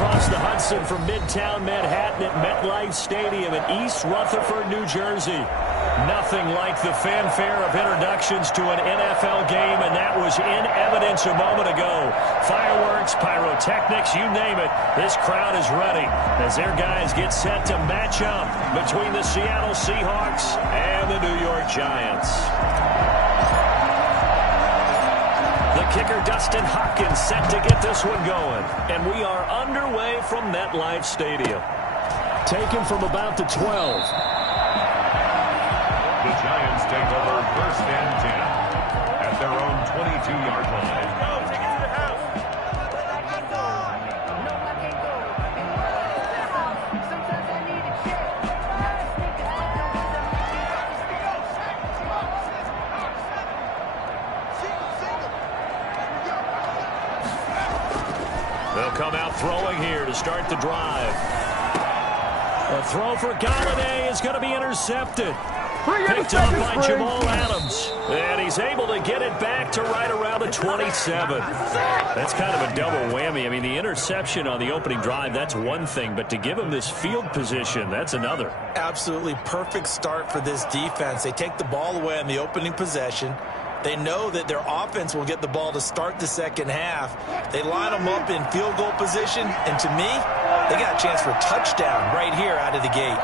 across the Hudson from Midtown Manhattan at MetLife Stadium in East Rutherford, New Jersey. Nothing like the fanfare of introductions to an NFL game, and that was in evidence a moment ago. Fireworks, pyrotechnics, you name it. This crowd is ready as their guys get set to match up between the Seattle Seahawks and the New York Giants. The kicker, Dustin Hopkins, set to get this one going. And we are underway from MetLife Stadium. Taken from about the 12. The Giants take over 1st and 10 at their own 22-yard line. They'll come out throwing here to start the drive. A throw for Galladay is going to be intercepted. Picked up by Jamal Adams. And he's able to get it back to right around the 27. That's kind of a double whammy. I mean, the interception on the opening drive, that's one thing. But to give him this field position, that's another. Absolutely perfect start for this defense. They take the ball away on the opening possession. They know that their offense will get the ball to start the second half. They line them up in field goal position. And to me, they got a chance for a touchdown right here out of the gate.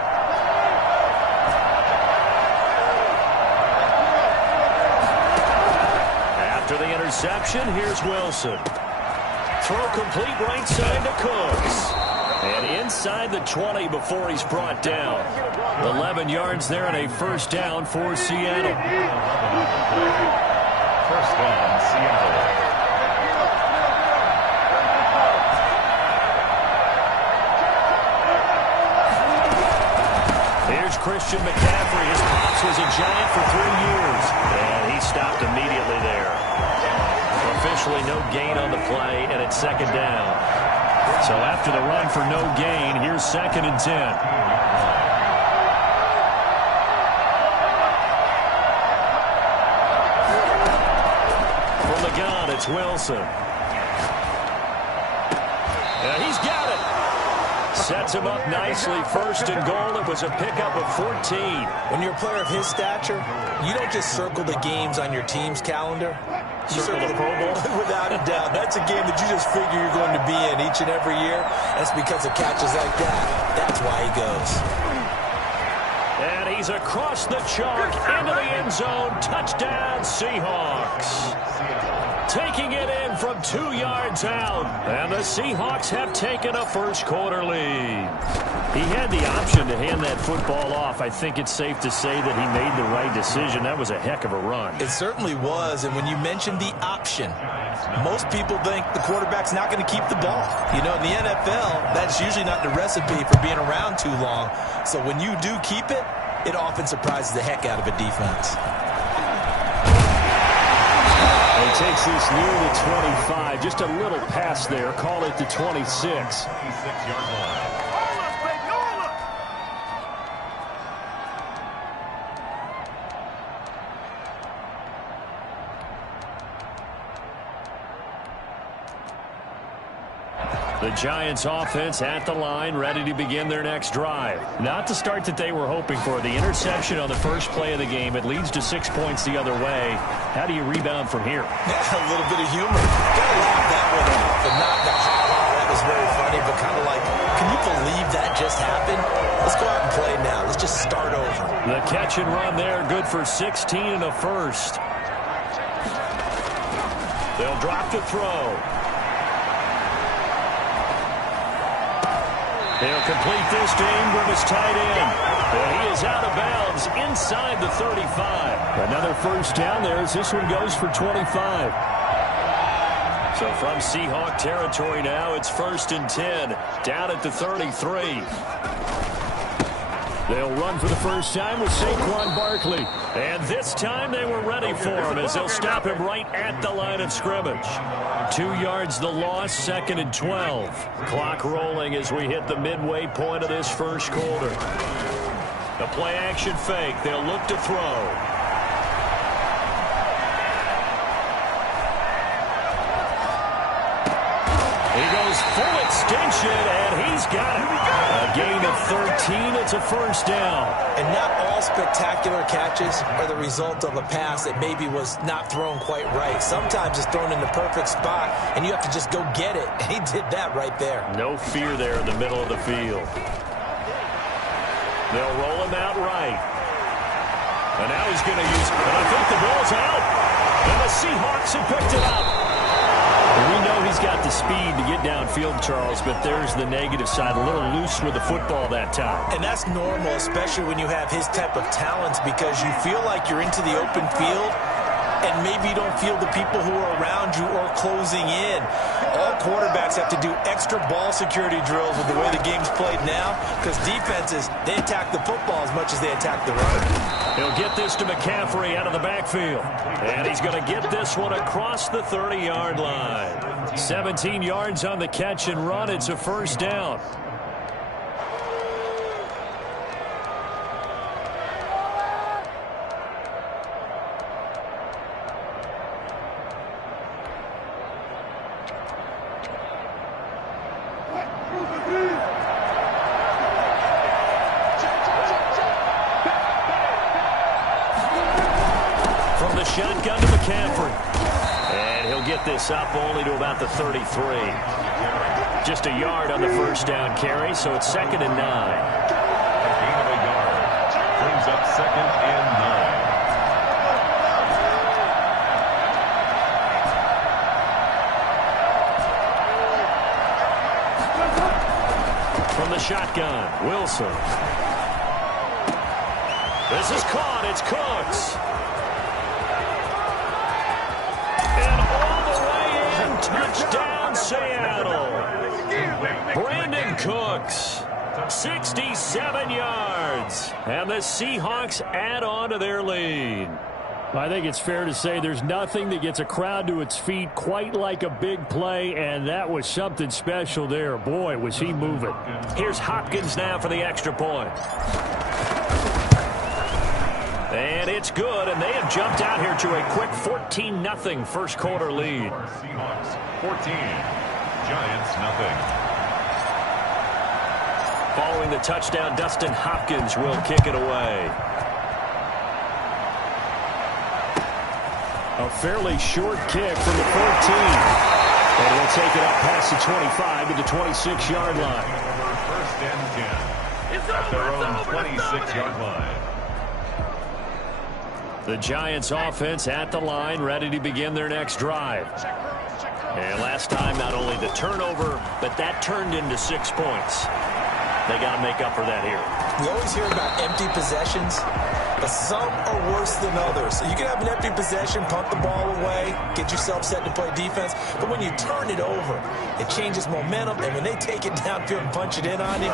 After the interception, here's Wilson. Throw complete right side to Cooks. And inside the 20 before he's brought down. 11 yards there and a first down for Seattle. First down, Seattle. Here's Christian McCaffrey. His pops was a Giant for 3 years. And he stopped immediately there. Officially no gain on the play, and it's second down. So after the run for no gain, here's 2nd and 10. From the gun, it's Wilson. And he's got it. Sets him up nicely. 1st and goal. It was a pickup of 14. When you're a player of his stature, you don't just circle the games on your team's calendar. You circle the Pro Bowl. Without a doubt. That's a game that you just figure you're going to be in each and every year. That's because of catches like that. That's why he goes. And he's across the chalk into the end zone. Touchdown, Seahawks. Taking it in from 2 yards out. And the Seahawks have taken a first-quarter lead. He had the option to hand that football off. I think it's safe to say that he made the right decision. That was a heck of a run. It certainly was. And when you mentioned the option, most people think the quarterback's not going to keep the ball. You know, in the NFL, that's usually not the recipe for being around too long. So when you do keep it, it often surprises the heck out of a defense. He takes this near the 25. Just a little pass there. Call it the 26. 26-yard line. The Giants offense at the line, ready to begin their next drive. Not the start that they were hoping for. The interception on the first play of the game. It leads to 6 points the other way. How do you rebound from here? A little bit of humor. Gotta laugh that one off and not the ha-ha. That was very funny, but kind of like, can you believe that just happened? Let's go out and play now. Let's just start over. The catch and run there, good for 16 and a first. They'll drop to throw. They'll complete this to Ingram as tight end. And he is out of bounds inside the 35. Another first down there as this one goes for 25. So from Seahawk territory now, it's 1st and 10. Down at the 33. They'll run for the first time with Saquon Barkley. And this time they were ready for him as they'll stop him right at the line of scrimmage. 2 yards the loss, 2nd and 12. Clock rolling as we hit the midway point of this first quarter. The play action fake. They'll look to throw. He goes fully extension, and he's got it. A gain of 13. It's a first down. And not all spectacular catches are the result of a pass that maybe was not thrown quite right. Sometimes it's thrown in the perfect spot, and you have to just go get it. And he did that right there. No fear there in the middle of the field. They'll roll him out right. And now he's going to use, and I think the ball's out. And the Seahawks have picked it up. We know he's got the speed to get downfield, Charles, but there's the negative side. A little loose with the football that time. And that's normal, especially when you have his type of talents, because you feel like you're into the open field, and maybe you don't feel the people who are around you or closing in. All quarterbacks have to do extra ball security drills with the way the game's played now, because defenses, they attack the football as much as they attack the run. He'll get this to McCaffrey out of the backfield. And he's going to get this one across the 30-yard line. 17 yards on the catch and run. It's a first down. Shotgun to McCaffrey. And he'll get this up only to about the 33. Just a yard on the first down carry, so it's 2nd and 9. Gain of a yard. Brings up 2nd and 9. From the shotgun, Wilson. This is caught. It's Cooks. Touchdown, Seattle. Brandon Cooks, 67 yards. And the Seahawks add on to their lead. I think it's fair to say there's nothing that gets a crowd to its feet quite like a big play, and that was something special there. Boy, was he moving. Here's Hopkins now for the extra point. And it's good, and they have jumped out here to a quick 14-0 first quarter lead. Seahawks 14, Giants nothing. Following the touchdown, Dustin Hopkins will kick it away. A fairly short kick from the 14. And we'll take it up past the 25 to the 26-yard line. First and 10 at their own 26-yard line. The Giants offense at the line, ready to begin their next drive. And last time, not only the turnover, but that turned into 6 points. They got to make up for that here. We always hear about empty possessions, but some are worse than others. So you can have an empty possession, punt the ball away, get yourself set to play defense. But when you turn it over, it changes momentum. And when they take it downfield and punch it in on you,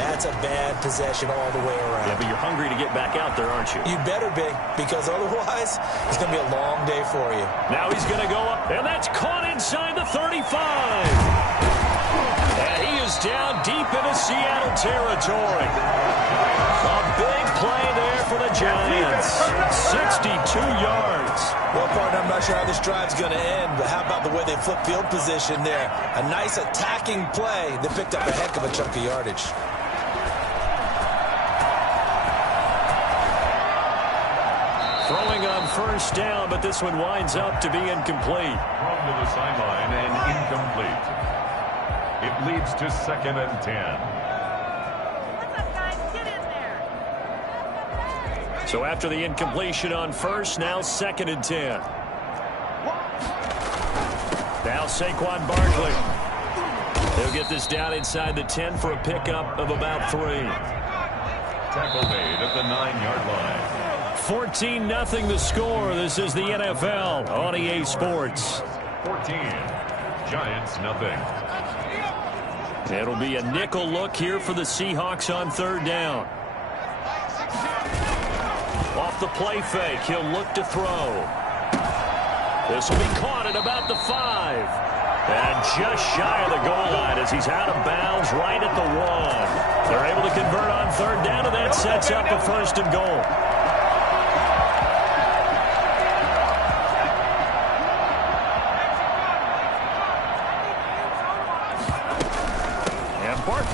that's a bad possession all the way around. Yeah, but you're hungry to get back out there, aren't you? You better be, because otherwise it's going to be a long day for you. Now he's going to go up, and that's caught inside the 35. And he is down deep into Seattle territory. A big play there for the Giants. 62 yards. Well, partner, I'm not sure how this drive's going to end, but how about the way they flip field position there? A nice attacking play. They picked up a heck of a chunk of yardage. Throwing on first down, but this one winds up to be incomplete. Thrown to the sideline and incomplete. It leads to 2nd and 10. What's up, guys? Get in there. So after the incompletion on first, now 2nd and 10. Now Saquon Barkley. He'll get this down inside the 10 for a pickup of about 3. Tackle made at the 9-yard line. 14-0 the score. This is the NFL on EA Sports. 14, Giants nothing. It'll be a nickel look here for the Seahawks on 3rd down. Off the play fake, he'll look to throw. This will be caught at about the 5. And just shy of the goal line as he's out of bounds right at the 1. They're able to convert on 3rd down, and that sets up a 1st and goal.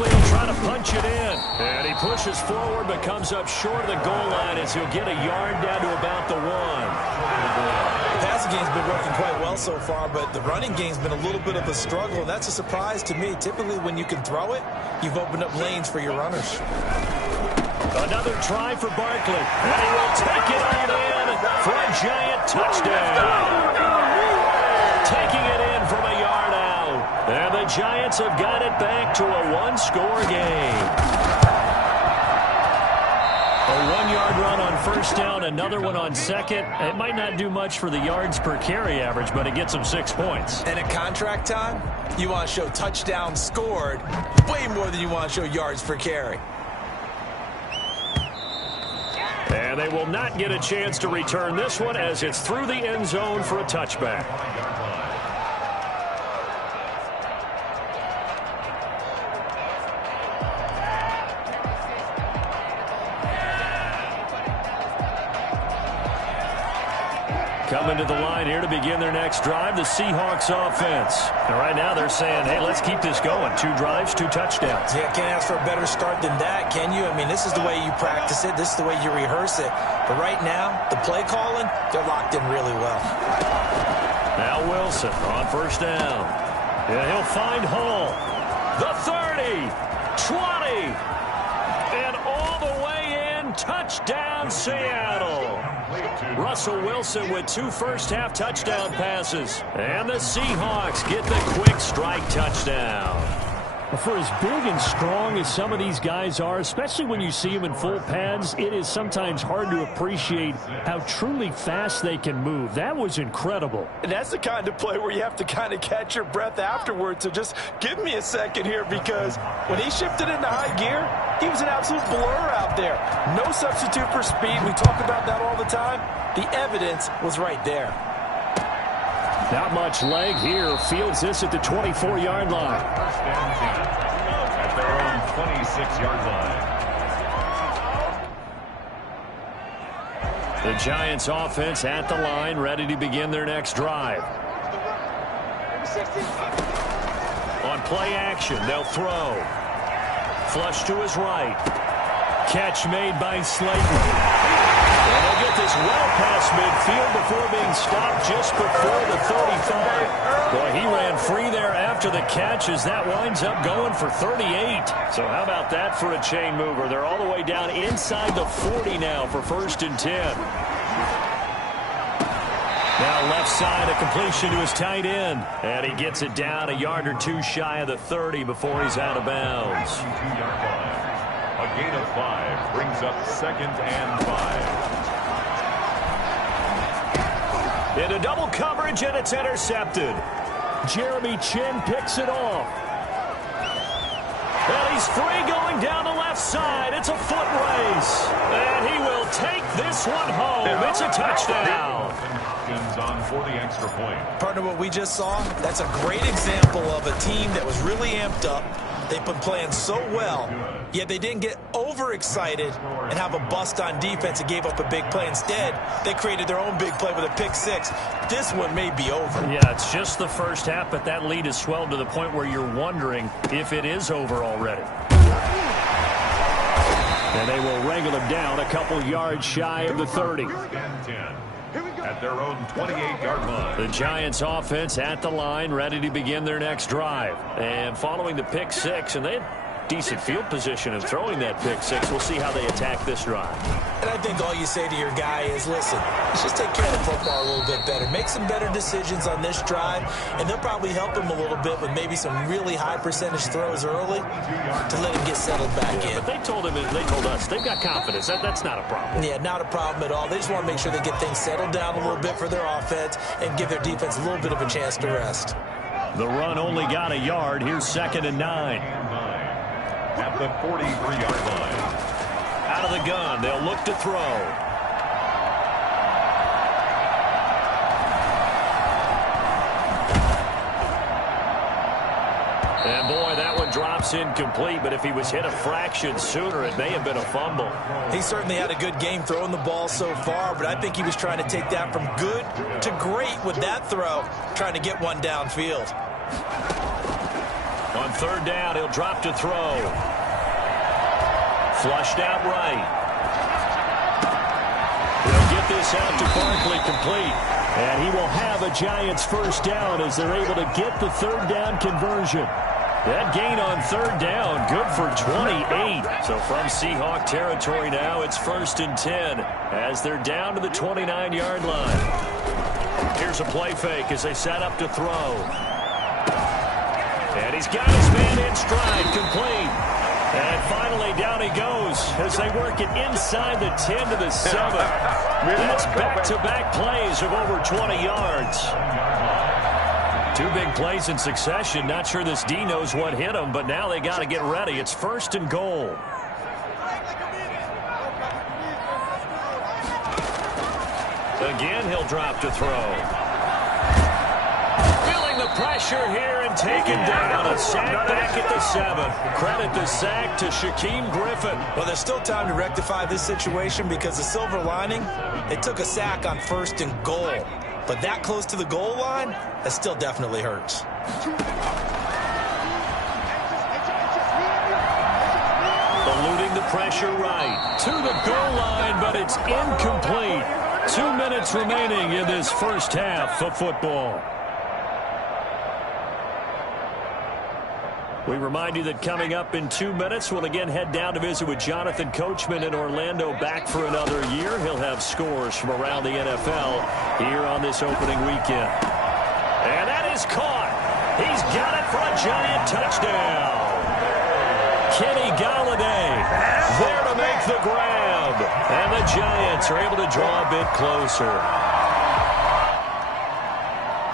Likely he'll try to punch it in. And he pushes forward but comes up short of the goal line as he'll get a yard down to about the 1. The passing game's been working quite well so far, but the running game's been a little bit of a struggle, and that's a surprise to me. Typically, when you can throw it, you've opened up lanes for your runners. Another try for Barkley. And he will take it on in for a giant touchdown. Taking it in from a yard out. And the Giants have got it back to a one-score game. A 1-yard run on first down, another one on second. It might not do much for the yards per carry average, but it gets them 6 points. And at contract time, you want to show touchdowns scored way more than you want to show yards per carry. And they will not get a chance to return this one as it's through the end zone for a touchback. Coming to the line here to begin their next drive, the Seahawks offense. And right now they're saying, hey, let's keep this going. 2 drives, 2 touchdowns. Yeah, can't ask for a better start than that, can you? I mean, this is the way you practice it. This is the way you rehearse it. But right now, the play calling, they're locked in really well. Now Wilson on first down. And he'll find Hall. The 30, 20, and all the way in. Touchdown, Seattle. Russell Wilson with 2 first-half touchdown passes. And the Seahawks get the quick strike touchdown. For as big and strong as some of these guys are, especially when you see them in full pads, it is sometimes hard to appreciate how truly fast they can move. That was incredible. And that's the kind of play where you have to kind of catch your breath afterwards. So just give me a second here, because when he shifted into high gear, he was an absolute blur out there. No substitute for speed. We talk about that all the time. The evidence was right there. Not much leg here. Fields this at the 24-yard line. First and 10 at their own 26-yard line. The Giants offense at the line, ready to begin their next drive. On play action, they'll throw. Flush to his right. Catch made by Slayton. And they'll get this well past midfield before being stopped just before the 35. Boy, he ran free there after the catch as that winds up going for 38. So how about that for a chain mover? They're all the way down inside the 40 now for first and 10. Now left side, a completion to his tight end. And he gets it down a yard or 2 shy of the 30 before he's out of bounds. 2-yard line. A gain of 5 brings up 2nd and 5. Into double coverage, and it's intercepted. Jeremy Chin picks it off. And he's free going down the left side. It's a foot race. And he will take this one home. It's a touchdown. On for the extra point. Partner, what we just saw, that's a great example of a team that was really amped up. They've been playing so well, yet they didn't get overexcited and have a bust on defense and gave up a big play. Instead, they created their own big play with a pick 6. This one may be over. Yeah, it's just the first half, but that lead has swelled to the point where you're wondering if it is over already. And they will wrangle him down a couple yards shy of the 30. And 10 at their own 28-yard line. The Giants offense at the line, ready to begin their next drive. And following the pick 6, and they had decent field position of throwing that pick 6. We'll see how they attack this drive. And I think all you say to your guy is, listen, let's just take care of the football a little bit better. Make some better decisions on this drive, and they'll probably help him a little bit with maybe some really high percentage throws early to let him get settled back in. But they told us, they've got confidence. That's not a problem. Yeah, not a problem at all. They just want to make sure they get things settled down a little bit for their offense and give their defense a little bit of a chance to rest. The run only got a yard. Here's 2nd and 9. At the 43-yard line. Out of the gun, they'll look to throw. And boy, that one drops incomplete, but if he was hit a fraction sooner, it may have been a fumble. He certainly had a good game throwing the ball so far, but I think he was trying to take that from good to great with that throw, trying to get one downfield. On On third down, he'll drop to throw. Flushed out right. He'll get this out to Barkley, complete. And he will have a Giants first down as they're able to get the third down conversion. That gain on third down, good for 28. So from Seahawk territory now, it's 1st and 10 as they're down to the 29-yard line. Here's a play fake as they set up to throw. And he's got his man in stride, complete. And finally, down he goes as they work it inside the 10 to the 7. That's back-to-back plays of over 20 yards. 2 big plays in succession. Not sure this D knows what hit him, but now they got to get ready. It's 1st and goal. Again, he'll drop to throw. Feeling the pressure here and taken down. A sack back at the 7. Credit the sack to Shaquem Griffin. Well, there's still time to rectify this situation because the silver lining, they took a sack on 1st and goal. But that close to the goal line, that still definitely hurts. Eluding the pressure right to the goal line, but it's incomplete. 2 minutes remaining in this first half of football. We remind you that coming up in 2 minutes, we'll again head down to visit with Jonathan Coachman in Orlando, back for another year. He'll have scores from around the NFL here on this opening weekend. And that is caught. He's got it for a Giant touchdown. Kenny Galladay there to make the grab. And the Giants are able to draw a bit closer.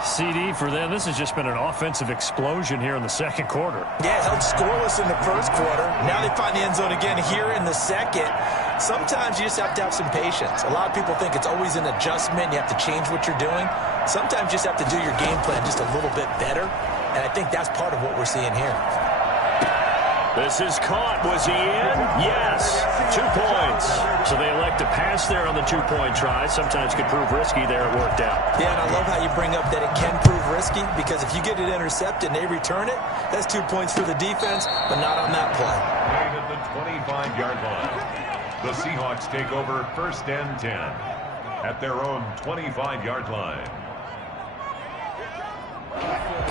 CD for them. This has just been an offensive explosion here in the second quarter. Yeah, held scoreless in the first quarter. Now they find the end zone again here in the second. Sometimes you just have to have some patience. A lot of people think it's always an adjustment. You have to change what you're doing. Sometimes you just have to do your game plan just a little bit better. And I think that's part of what we're seeing here. This is caught. Was he in? Yes. 2 points. So they elect to pass there on the 2-point try. Sometimes could prove risky there. It worked out. Yeah, and I love how you bring up that it can prove risky because if you get it intercepted and they return it, that's 2 points for the defense, but not on that play. Right at the 25-yard line. The Seahawks take over 1st and 10 at their own 25-yard line.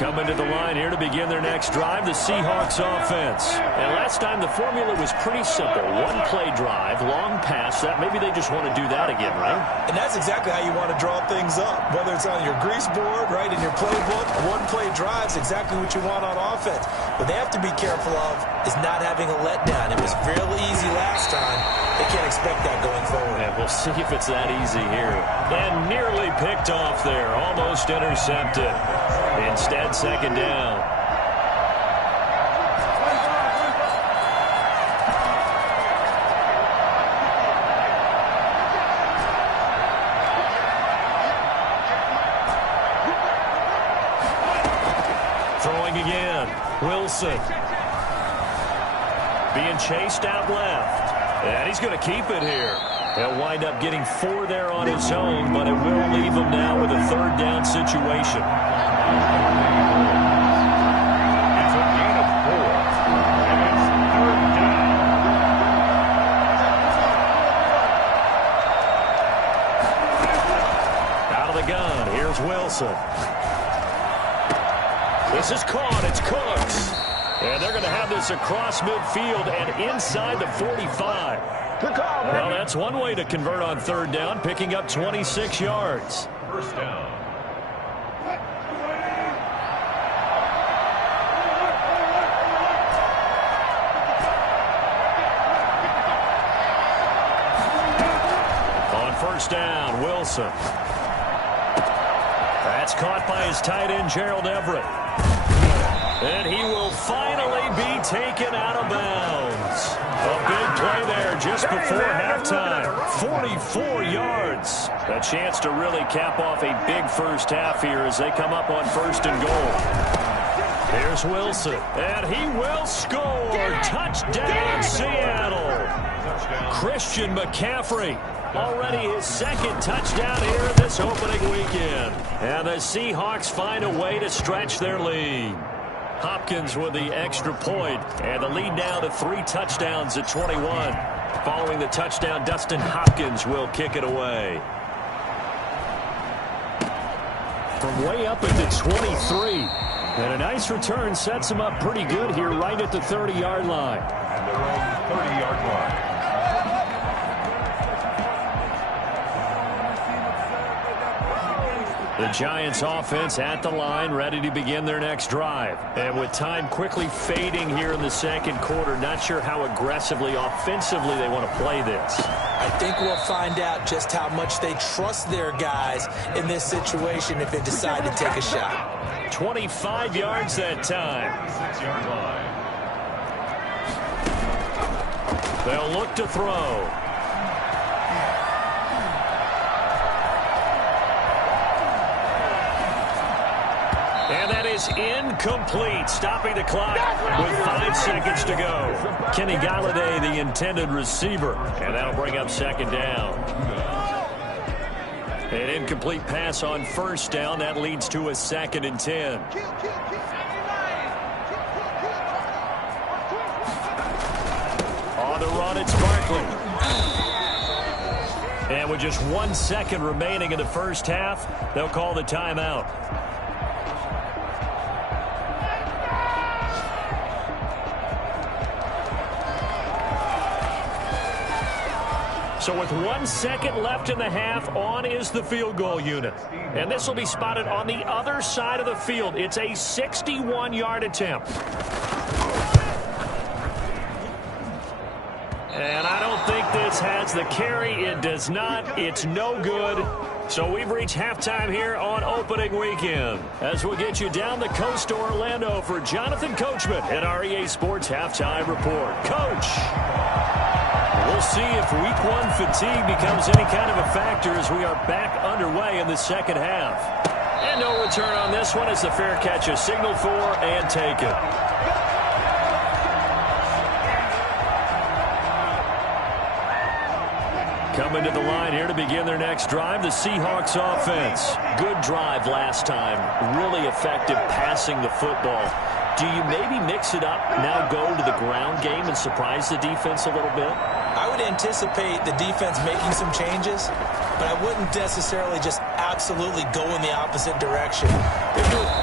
Coming to the line here to begin their next drive, the Seahawks offense. And last time the formula was pretty simple. 1-play drive, long pass. That maybe they just want to do that again, right? And that's exactly how you want to draw things up. Whether it's on your grease board, right, in your playbook, 1-play drive is exactly what you want on offense. What they have to be careful of is not having a letdown. It was real easy last time. They can't expect that going forward. And we'll see if it's that easy here. And nearly picked off there. Almost intercepted. Instead, 2nd down. Throwing again. Wilson. Being chased out left. And he's going to keep it here. He'll wind up getting 4 there on his own, but it will leave him now with a 3rd down situation. It's a gain of 4. And it's 3rd down. Out of the gun. Here's Wilson. This is caught. It's Cooks. And they're going to have this across midfield and inside the 45. Well, that's one way to convert on 3rd down, picking up 26 yards. 1st down. On 1st down, Wilson. That's caught by his tight end, Gerald Everett. And he will finally be taken out of bounds. A big play there just before halftime. 44 yards. A chance to really cap off a big first half here as they come up on 1st and goal. Here's Wilson. And he will score. Touchdown, Seattle. Christian McCaffrey. Already his 2nd touchdown here this opening weekend. And the Seahawks find a way to stretch their lead. Hopkins with the extra point, and the lead now to 3 touchdowns at 21. Following the touchdown, Dustin Hopkins will kick it away. From way up at the 23. And a nice return sets him up pretty good here right at the 30-yard line. At their own 30-yard line. The Giants offense at the line, ready to begin their next drive. And with time quickly fading here in the second quarter, not sure how aggressively, offensively they want to play this. I think we'll find out just how much they trust their guys in this situation if they decide to take a shot. 25 yards that time. 6-yard line. They'll look to throw. And that is incomplete, stopping the clock with 5 seconds to go. Kenny Galladay, the intended receiver, and that'll bring up second down. An incomplete pass on first down. That leads to a 2nd and 10. On the run, it's Barkley. And with just 1 second remaining in the first half, they'll call the timeout. So with 1 second left in the half, on is the field goal unit. And this will be spotted on the other side of the field. It's a 61-yard attempt. And I don't think this has the carry. It does not. It's no good. So we've reached halftime here on opening weekend. As we'll get you down the coast to Orlando for Jonathan Coachman at our EA Sports Halftime Report. Coach! We'll see if week 1 fatigue becomes any kind of a factor as we are back underway in the second half. And no return on this one as the fair catch is signaled for and taken. Coming to the line here to begin their next drive, the Seahawks offense. Good drive last time. Really effective passing the football. Do you maybe mix it up, now go to the ground game and surprise the defense a little bit? I would anticipate the defense making some changes, but I wouldn't necessarily just absolutely go in the opposite direction.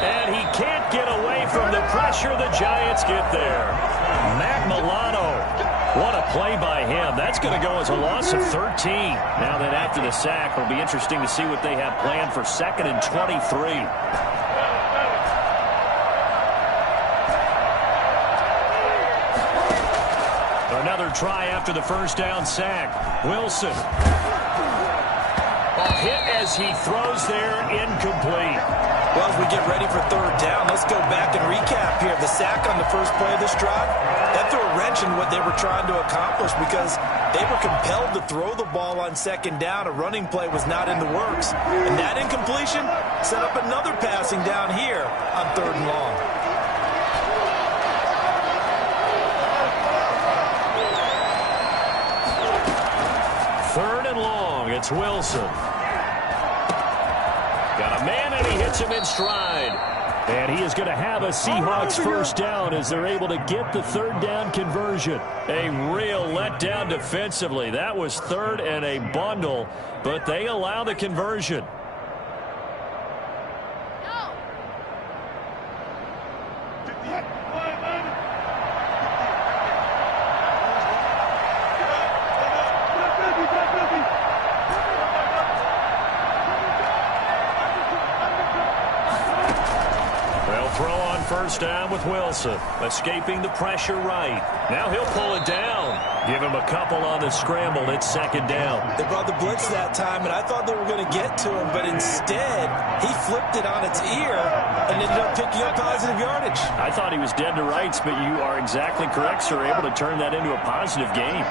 And he can't get away from the pressure. The Giants get there. Matt Milano. What a play by him. That's going to go as a loss of 13. Now that after the sack, it'll be interesting to see what they have planned for 2nd and 23. Another try after the first down sack. Wilson. A hit as he throws there, incomplete. Well, as we get ready for 3rd down, let's go back and recap here. The sack on the first play of this drive, that threw a wrench in what they were trying to accomplish because they were compelled to throw the ball on 2nd down. A running play was not in the works. And that incompletion set up another passing down here on 3rd and long. It's Wilson. Got a man, and he hits him in stride. And he is going to have a Seahawks first down as they're able to get the 3rd down conversion. A real letdown defensively. That was 3rd and a bundle, but they allow the conversion. First down with Wilson, escaping the pressure right. Now he'll pull it down. Give him a couple on the scramble. It's 2nd down. They brought the blitz that time, and I thought they were going to get to him, but instead he flipped it on its ear and ended up picking up positive yardage. I thought he was dead to rights, but you are exactly correct, sir. Able to turn that into a positive game.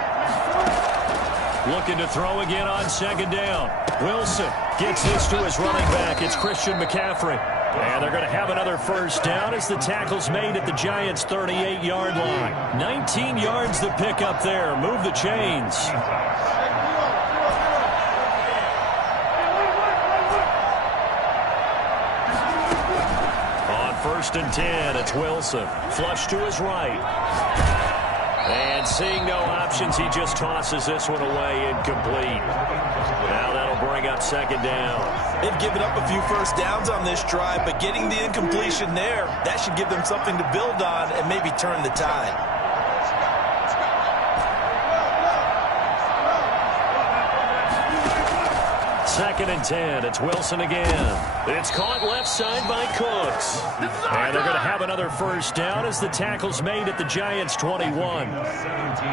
Looking to throw again on 2nd down. Wilson gets this to his running back. It's Christian McCaffrey. And they're going to have another first down as the tackle's made at the Giants' 38-yard line. 19 yards to pick up there. Move the chains. On first and 10. It's Wilson. Flush to his right. And seeing no options, he just tosses this one away, incomplete. Now that'll bring up second down. They've given up a few first downs on this drive, but getting the incompletion there, that should give them something to build on and maybe turn the tide. Second and 10. It's Wilson again. It's caught left side by Cooks. And they're going to have another first down as the tackle's made at the Giants' 21.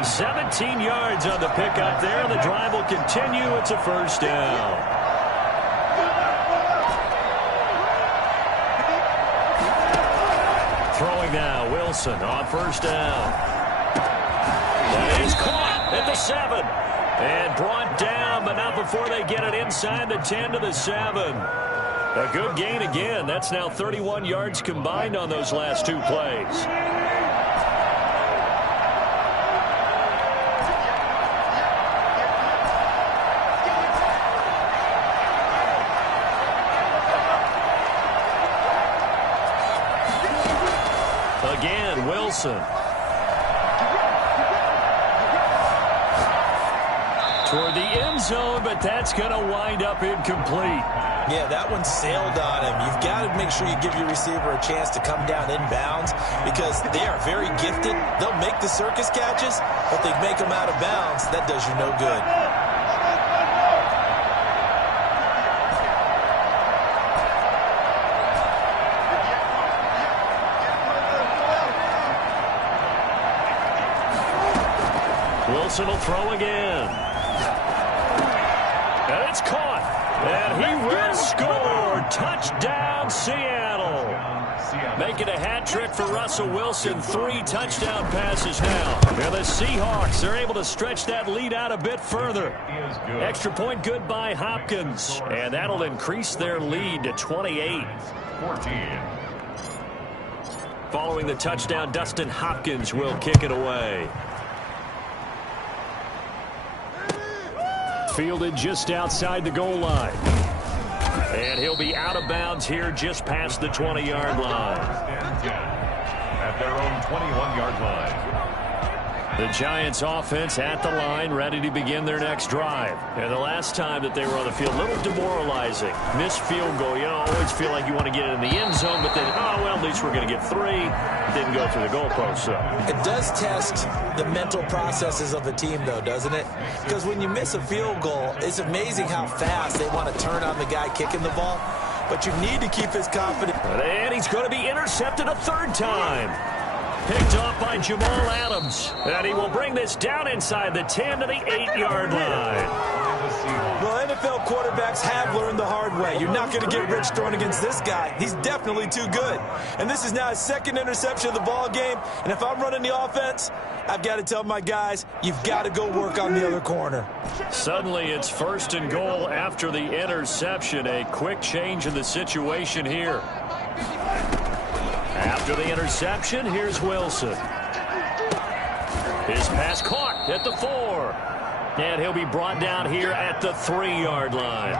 17 yards on the pickup there. The drive will continue. It's a first down. Throwing now, Wilson on first down. And he's caught at the 7. And brought down, but not before they get it inside the 10 to the 7. A good gain again. That's now 31 yards combined on those last two plays. Again, Wilson. Toward the end zone, but that's going to wind up incomplete. Yeah, that one sailed on him. You've got to make sure you give your receiver a chance to come down inbounds because they are very gifted. They'll make the circus catches, but they make them out of bounds. That does you no good. Wilson will throw again. And it's caught. And he will score. Touchdown, Seattle. Making a hat trick for Russell Wilson. 3 touchdown passes now. And the Seahawks are able to stretch that lead out a bit further. Extra point good by Hopkins. And that'll increase their lead to 28. 14. Following the touchdown, Dustin Hopkins will kick it away. Fielded just outside the goal line. And he'll be out of bounds here just past the 20-yard line. At their own 21-yard line. The Giants offense at the line, ready to begin their next drive. And the last time that they were on the field, a little demoralizing. Missed field goal. You always feel like you want to get it in the end zone, but then, oh, well, at least we're going to get 3. Didn't go through the goalpost, so. It does test the mental processes of the team, though, doesn't it? Because when you miss a field goal, it's amazing how fast they want to turn on the guy kicking the ball. But you need to keep his confidence. And he's going to be intercepted a third time. Picked off by Jamal Adams. And he will bring this down inside the 10 to the 8-yard line. Well, NFL quarterbacks have learned the hard way. You're not going to get rich throwing against this guy. He's definitely too good. And this is now his second interception of the ball game. And if I'm running the offense, I've got to tell my guys, you've got to go work on the other corner. Suddenly it's first and goal after the interception. A quick change in the situation here. After the interception, here's Wilson. His pass caught at the 4. And he'll be brought down here at the 3-yard line.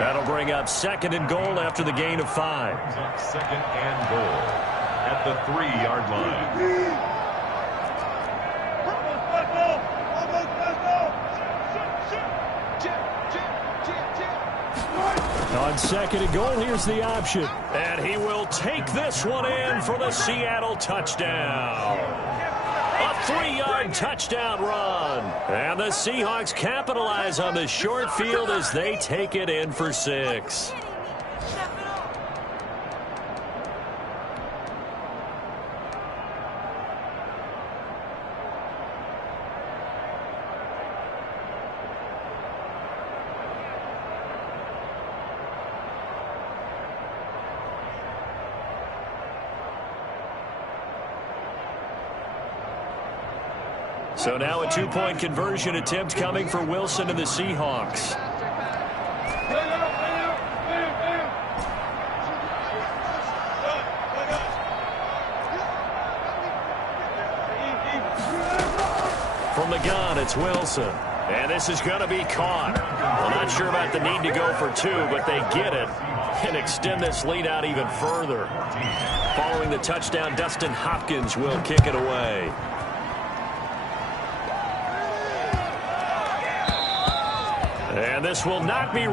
That'll bring up second and goal after the gain of 5. Second and goal at the 3-yard line. On second and goal, here's the option. And he will take this one in for the Seattle touchdown. A 3-yard touchdown run. And the Seahawks capitalize on the short field as they take it in for 6. So now a 2-point conversion attempt coming for Wilson and the Seahawks. From the gun, it's Wilson. And this is going to be caught. Well, not sure about the need to go for two, but they get it and extend this lead out even further. Following the touchdown, Dustin Hopkins will kick it away. And this will not be...